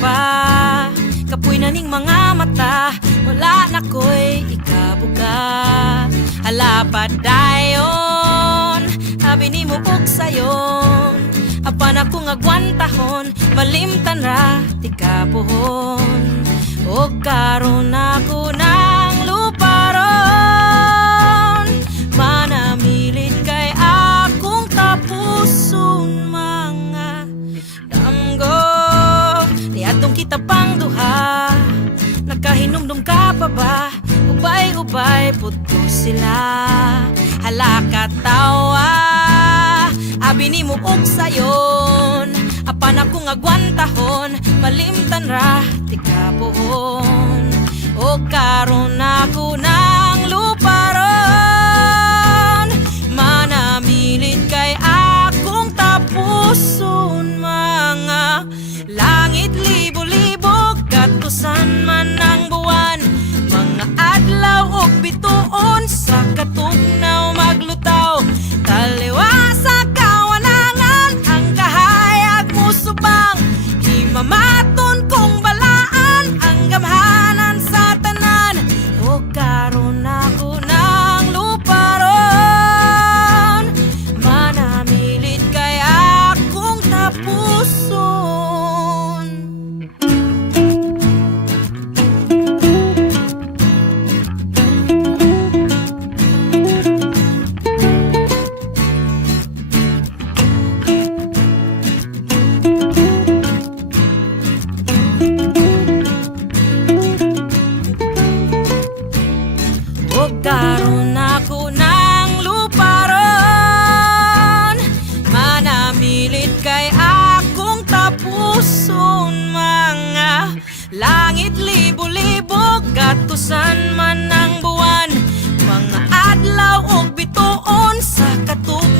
ba? Kapoy na ning mga mata, wala na ko'y ikabuka. Alapad dayon, abi ni mo og sayon. Apan ako nga gwantahon, malimtan ra ti kapuhon. O karon ako ng luparon, manamilit kay akong tapuson mga damgo. Ni atong kita pang duha, nakahinumdum ka pa ba? Ubay-ubay puto sila, halaka tawa, abi ni mo og sayon. Apan ako nga gwantahon, malimtan ra ti kapuhon. O karon ako ng luparon, manamilit kay akong tapuson mga langit libo-libo, katusan man ang buwan. Mga adlaw og bituon sa katugnaw maglutaw, taliwa sa kawanangan ang kahayag mo subang. Himamaton kong balaan ang gamhanan sa tanan. O karon ako ng luparon, manamilit kay akong tapuson. O karon ako ng luparon, manamilit kay akong tapuson mga langit libo-libo, katusan man ang buwan. Mga adlaw og bituon sa katugnaw